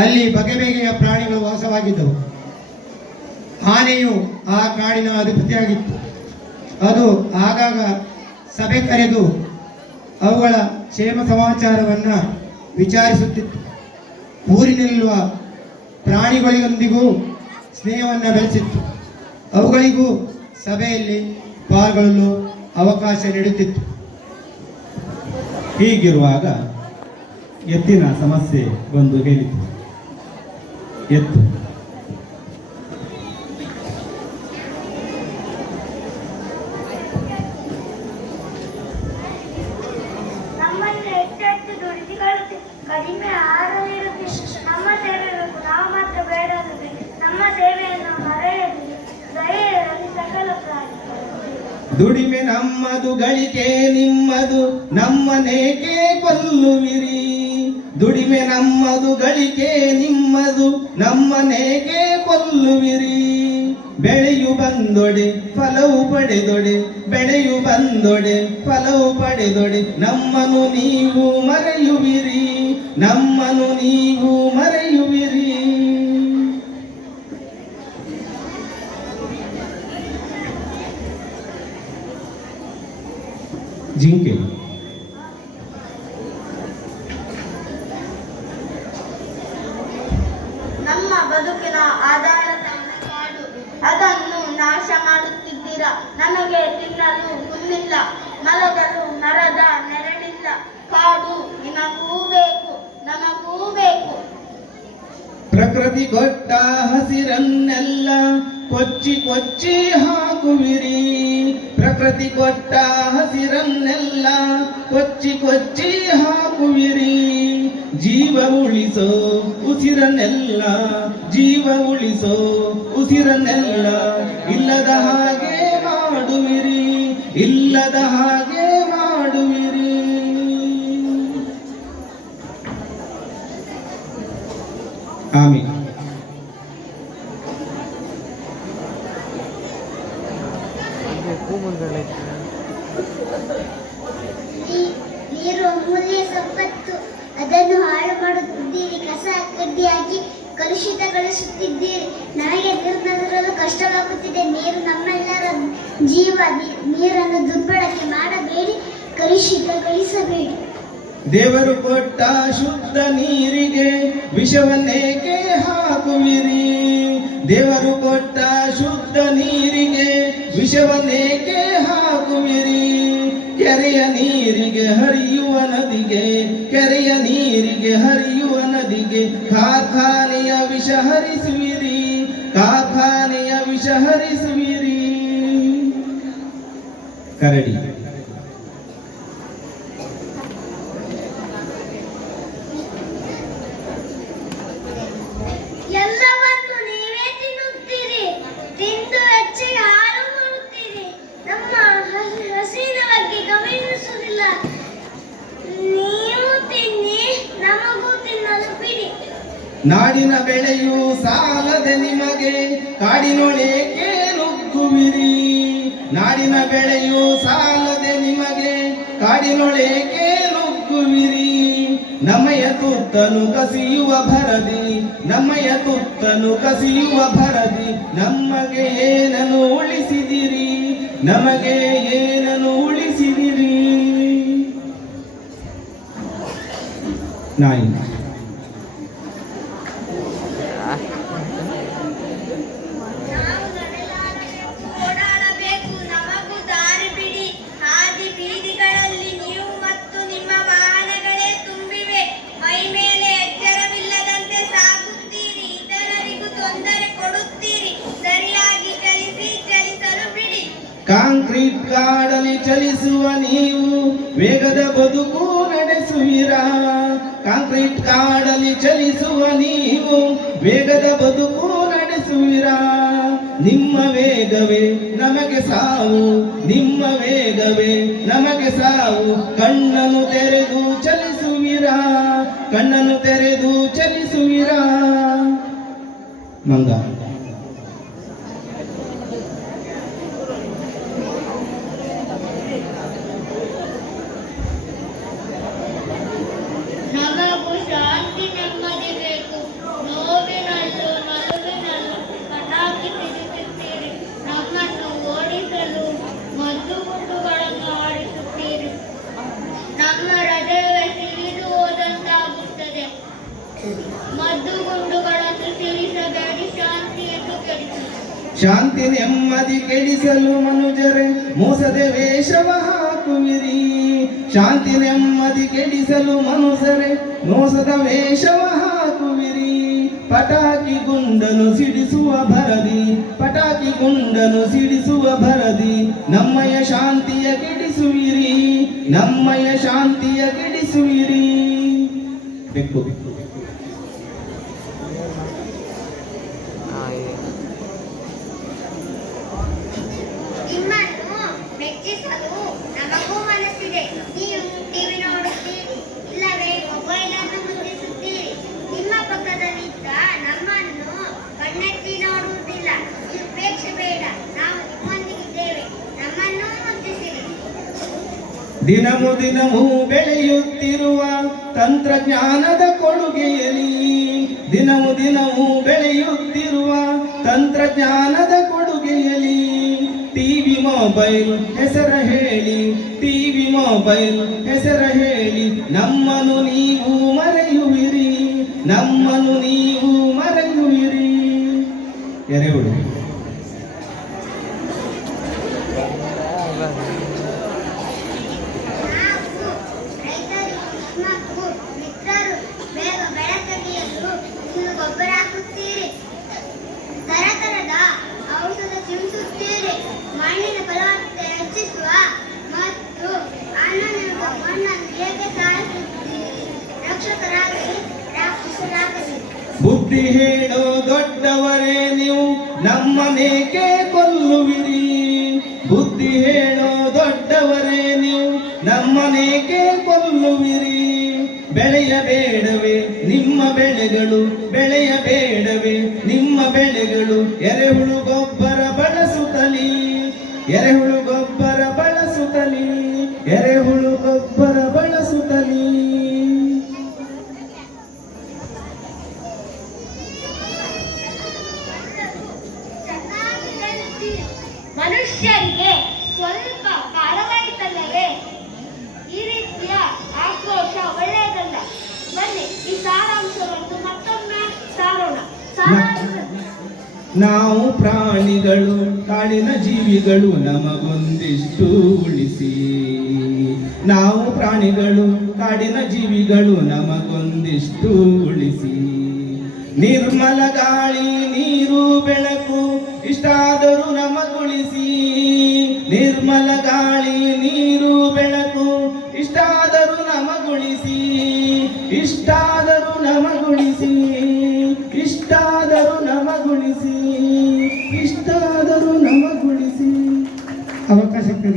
ಅಲ್ಲಿ ಬಗೆ ಬಗೆಯ ಪ್ರಾಣಿಗಳು ವಾಸವಾಗಿದ್ದವು. ಆನೆಯು ಆ ಕಾಡಿನ ಅಧಿಪತಿಯಾಗಿತ್ತು. ಅದು ಆಗಾಗ ಸಭೆ ಕರೆದು ಅವುಗಳ ಕ್ಷೇಮ ಸಮಾಚಾರವನ್ನು ವಿಚಾರಿಸುತ್ತಿತ್ತು. ಊರಿನಲ್ಲಿರುವ ಪ್ರಾಣಿಗಳಿಗೊಂದಿಗೂ ಸ್ನೇಹವನ್ನು ಬೆಳೆಸಿತ್ತು. ಅವುಗಳಿಗೂ ಸಭೆಯಲ್ಲಿ ಪಾಲ್ಗೊಳ್ಳಲು ಅವಕಾಶ ನೀಡುತ್ತಿತ್ತು. ಹೀಗಿರುವಾಗ ಎತ್ತಿನ ಸಮಸ್ಯೆ ಬಂದು ಹೇಳಿತು. ಎತ್ತು ಕಡಿಮೆ ಆಹಾರವಿರುತ್ತೆ. ನಮ್ಮ ಸೇವೆ ಬೇಕು, ನಾವು ಮಾತ್ರ ಬೇಡ. ನಮ್ಮ ಸೇವೆಯನ್ನು ಮರೆಯಲಿ. ದಯೆಯಲ್ಲಿ ಸಕಲ ಪ್ರಾಣಿ. ದುಡಿಮೆ ನಮ್ಮದು, ಗಳಿಕೆ ನಿಮ್ಮದು, ನಮ್ಮನೇಕೆ ಕೊಲ್ಲುವಿರಿ. ದುಡಿಮೆ ನಮ್ಮದು, ಗಳಿಕೆ ನಿಮ್ಮದು, ನಮ್ಮನೇಕೆ ಕೊಲ್ಲುವಿರಿ. ಬೆಳೆಯು ಬಂದೊಡೆ ಫಲವು ಪಡೆದೊಡೆ, ಬೆಳೆಯು ಬಂದೊಡೆ ಫಲವು ಪಡೆದೊಡೆ, ನಮ್ಮನು ನೀವು ಮರೆಯುವಿರಿ, ನಮ್ಮನು ನೀವು ಮರೆಯುವಿರಿ. ಜಿಂಕೆ ನಮ್ಮ ಬದುಕಿನ ಆಧಾರ ಕಾಡು, ಅದನ್ನು ನಾಶ ಮಾಡುತ್ತಿದ್ದೀರಾ. ನನಗೆ ತಿನ್ನಲು ಹುಲ್ಲಿಲ್ಲ, ಮಲಗಲು ಮರದ ನೆರಳಿಲ್ಲ. ಕಾಡು ನಿನಗೂ ಬೇಕು, ನಮಗೂ ಬೇಕು. ಪ್ರಕೃತಿ ಕೊಟ್ಟ ಹಸಿರನ್ನೆಲ್ಲ ಕೊಚ್ಚಿ ಕೊಚ್ಚಿ ಹಾಕುವಿರಿ. ಪ್ರಕೃತಿ ಕೊಟ್ಟ ಹಸಿರನ್ನೆಲ್ಲ ಕೊಚ್ಚಿ ಕೊಚ್ಚಿ ಹಾಕುವಿರಿ. ಜೀವ ಉಳಿಸೋ ಉಸಿರನ್ನೆಲ್ಲ, ಜೀವ ಉಳಿಸೋ ಉಸಿರನ್ನೆಲ್ಲ ಇಲ್ಲದ ಹಾಗೆ ಮಾಡುವಿರಿ, ಇಲ್ಲದ ಹಾಗೆ ಮಾಡುವಿರಿ. ಆಮೀನ್. ನೀರು ಅಮೂಲ್ಯ ಸಂಪತ್ತು, ಅದನ್ನು ಹಾಳು ಮಾಡುತ್ತಿದ್ದೀರಿ. ಕಸ ಕಡ್ಡಿ ಹಾಕಿ ಕಲುಷಿತಗೊಳಿಸುತ್ತಿದ್ದೀರಿ. ನನಗೆ ನೀರಿನಲ್ಲಿರಲು ಕಷ್ಟವಾಗುತ್ತಿದೆ. ನೀರು ನಮ್ಮೆಲ್ಲರ ಜೀವ. ನೀರನ್ನು ದುರ್ಬಳಕೆ ಮಾಡಬೇಡಿ, ಕಲುಷಿತಗೊಳಿಸಬೇಡಿ. ದೇವರು ಕೊಟ್ಟ ಶುದ್ಧ ನೀರಿಗೆ ವಿಷವನ್ನೇಕೆ ಹಾಕುವಿರಿ. ದೇವರು ಕೊಟ್ಟ ಶುದ್ಧ ನೀರಿಗೆ ವಿಷವನ್ನೇಕೆ ಹಾಕುವಿರಿ. ಕೆರೆಯ ನೀರಿಗೆ ಹರಿಯುವ ನದಿಗೆ, ಕೆರೆಯ ನೀರಿಗೆ ಹರಿಯುವ ನದಿಗೆ ಕಾರ್ಖಾನೆಯ ವಿಷ ಹರಿಸುವಿರಿ, ಕಾರ್ಖಾನೆಯ ವಿಷ ಹರಿಸುವಿರಿ. ಕರಡಿ ಎಲ್ಲವನ್ನು ನೀವೇ ತಿನ್ನುತ್ತೀರಿ, ತಿಂದು ಹೆಚ್ಚಿಗೆ ಹಾಳು ಮಾಡುತ್ತೀರಿ. ನಮ್ಮ ಹಸಿನ ಬಗ್ಗೆ ಗಮನಿಸುವುದಿಲ್ಲ. ನೀವು ತಿನ್ನಿ, ನಮಗೂ ತಿನ್ನಲು ಬಿಡಿ. ನಾಡಿನ ಬೆಳೆಯು ಸಾಲದೆ ನಿಮಗೆ, ಕಾಡಿನೊಳೇಕೆ ನುಗ್ಗುವಿರಿ. ನಾಡಿನ ಬೆಳೆಯು ಸಾಲದೆ ನಿಮಗೆ, ಕಾಡಿನೊಳೇಕೆ ನುಗ್ಗುವಿರಿ. ನಮಯ ತುತ್ತನು ಕಸಿಯುವ ಭರದಿ, ನಮಯ ತುತ್ತನು ಕಸಿಯುವ ಭರದಿ, ನಮಗೆ ಏನನ್ನು ಉಳಿಸಿದಿರಿ, ನಮಗೆ ಏನನ್ನು ಉಳಿಸಿದಿರಿ. ನಾಯಿ ಓಡಾಡಬೇಕು, ನಮಗೂ ದಾರಿ ಬಿಡಿ. ಹಾದಿ ಬೀದಿಗಳಲ್ಲಿ ನೀವು ಮತ್ತು ನಿಮ್ಮ ವಾಹನಗಳೇ ತುಂಬಿವೆ. ಮೈ ಮೇಲೆ ಎಚ್ಚರವಿಲ್ಲದಂತೆ ಸಾಗುತ್ತೀರಿ, ಇತರರಿಗೂ ತೊಂದರೆ ಕೊಡುತ್ತೀರಿ. ಸರಿಯಾಗಿ ಚಲಿಸಿ, ಚಲಿಸಲು ಬಿಡಿ. ಕಾಂಕ್ರೀಟ್ ಕಾಡಲ್ಲಿ ಚಲಿಸುವ ನೀವು ವೇಗದ ಬದುಕು ನಡೆಸುವಿರಾ. ಕಾಂಕ್ರೀಟ್ ಕಾಡಲ್ಲಿ ಚಲಿಸುವ ನೀವು ವೇಗದ ಬದುಕು ನಡೆಸುವಿರಾ. ನಿಮ್ಮ ವೇಗವೇ ನಮಗೆ ಸಾವು, ನಿಮ್ಮ ವೇಗವೇ ನಮಗೆ ಸಾವು. ಕಣ್ಣನ್ನು ತೆರೆದು ಚಲಿಸುವಿರಾ, ಕಣ್ಣನ್ನು ತೆರೆದು ಚಲಿಸುವಿರಾ. ಮಂಗ ನಮಗೂ ಶಾಂತಿ ನೆಮ್ಮದಿ ಬೇಕು. ಮದ್ದು ಗುಂಡುಗಳನ್ನು ಸಿಡಿಸಬೇಡಿ, ಶಾಂತಿಯನ್ನು ಕೆಡಿಸಲು. ಶಾಂತಿ ನೆಮ್ಮದಿ ಕೆಡಿಸಲು ಮನುಜರೇ ಮೋಸದ ವೇಷವ ಹಾಕುವಿರಿ. ಶಾಂತಿ ನೆಮ್ಮದಿ ಕೆಡಿಸಲು ಮನುಜರೇ ಮೋಸದ ವೇಷವ ಹಾಕುವಿರಿ. ಪಟಾಕಿ ಗುಂಡನು ಸಿಡಿಸುವ ಭರದಿ, ಪಟಾಕಿ ಗುಂಡನು ಸಿಡಿಸುವ ಭರದಿ, ನಮ್ಮಯ ಶಾಂತಿಯ ಕೆಡಿಸುವಿರಿ, ನಮ್ಮಯ ಶಾಂತಿಯ ಕೆಡಿಸುವಿರಿ. ಬೆಕ್ಕು ಬೆಕ್ಕು ನಿಮ್ಮನ್ನು ಮೆಚ್ಚಿಸಲು ನಮಗೂ ಮನಸ್ಸಿದೆ. ನೀವು ಟಿವಿ ನೋಡುತ್ತೀರಿ, ಇಲ್ಲವೇ ಮೊಬೈಲ್ ಅನ್ನು ಮುದ್ರಿಸುತ್ತೀರಿ. ನಿಮ್ಮ ಪಕ್ಕದಲ್ಲಿದ್ದ ನಮ್ಮನ್ನು ಕಣ್ಣೆತ್ತಿ ನೋಡುವುದಿಲ್ಲ. ಉಪೇಕ್ಷೆ ಬೇಡ, ನಾವು ನಿಮ್ಮೊಂದಿಗಿದ್ದೇವೆ. ನಮ್ಮನ್ನು ಮುದ್ರಿಸಿರಿ. ದಿನಮು ದಿನವೂ ಬೆಳೆಯುತ್ತಿರುವ ತಂತ್ರಜ್ಞಾನದ ಕೊಡುಗೆಯಲಿ, ದಿನಮು ದಿನವೂ ಬೆಳೆಯುತ್ತಿರುವ ತಂತ್ರಜ್ಞಾನದ ಕೊಡುಗೆಯಲಿ, ಟಿವಿ ಮೊಬೈಲ್ ಹೆಸರ ಹೇಳಿ, ಟಿವಿ ಮೊಬೈಲ್ ಹೆಸರ ಹೇಳಿ, ನಮ್ಮನ್ನು ನೀವು ಮರೆಯುವಿರಿ, ನಮ್ಮನ್ನು ನೀವು ಮರೆಯುವಿರಿ. ಎರೆಹುಳು ನಾವು ರೈತರು, ಮಕ್ಕಳು, ಮಿತ್ರರು ಬೇಗ ಬೆಳೆ ತೆಗೆಯಲು ಇನ್ನು ಗೊಬ್ಬರ ಹಾಕುತ್ತೀರಿ, ತರತರದ ಔಷಧ ಚಿಮಿಸುತ್ತೀರಿ. ಮಣ್ಣಿನ ಫಲವತ್ತತೆ ಹೆಚ್ಚಿಸುವ ಮತ್ತು ಅನ್ನನಿರುವ ಮಣ್ಣನ್ನು ಏಕೆ ಸಾಯಿಸುತ್ತೀರಿ? ರಕ್ಷಕರಾಗಲಿ, ರಾಕ್ಷಸರಾಗಲಿ. ಬುದ್ಧಿ ಹೇಳೋ ದೊಡ್ಡವರೇ ನೀವು ನಮ್ಮನೇಕೆ ಕೊಲ್ಲುವಿರಿ. ಬುದ್ಧಿ ಹೇಳೋ ದೊಡ್ಡವರೇ ನೀವು ನಮ್ಮನೇಕೆ ಕೊಲ್ಲುವಿರಿ. ಬೆಳೆಯಬೇಡವೇ ನಿಮ್ಮ ಬೆಳೆಗಳು, ಬೆಳೆಯಬೇಡವೇ ನಿಮ್ಮ ಬೆಳೆಗಳು, ಎರೆಹುಳು ಗೊಬ್ಬರ ಬಳಸುತ್ತಲಿ, ಎರೆಹುಳು ಗೊಬ್ಬರ ಬಳಸುತ್ತಲಿ, ಎರೆಹುಳು ಗೊಬ್ಬರ ಬಳಸುತ್ತಲಿ. ಚೆನ್ನಾಗಿ ಹೇಳುತ್ತೀರಿ. ಮನುಷ್ಯರಿಗೆ ಸ್ವಲ್ಪ ಕಾಲವಾಯಿತಲ್ಲವೇ? ಈ ರೀತಿಯ ಆಕ್ರೋಶ ಒಳ್ಳೆಯದಲ್ಲ. ಬನ್ನಿ, ಈ ಸಾರಾಂಶವನ್ನು ಮತ್ತೊಮ್ಮೆ ಸಾರೋಣ. ನಾವು ಪ್ರಾಣಿಗಳು, ಕಾಡಿನ ಜೀವಿಗಳು, ನಮಗೊಂದಿಷ್ಟು ಉಳಿಸಿ. ನಾವು ಪ್ರಾಣಿಗಳು, ಕಾಡಿನ ಜೀವಿಗಳು, ನಮಗೊಂದಿಷ್ಟು ಉಳಿಸಿ. ನಿರ್ಮಲ ಗಾಳಿ, ನೀರು, ಬೆಳಕು ಇಷ್ಟಾದರೂ ನಮಗುಳಿಸಿ. ನಿರ್ಮಲ ಗಾಳಿ, ನೀರು, ಬೆಳಕು ಇಷ್ಟಾದರೂ ನಮಗುಳಿಸಿ, ಇಷ್ಟಾದರೂ ನಮಗುಳಿಸಿ, ಇಷ್ಟಾದರೂ ನಮಗುಳಿಸಿ, ಇಷ್ಟ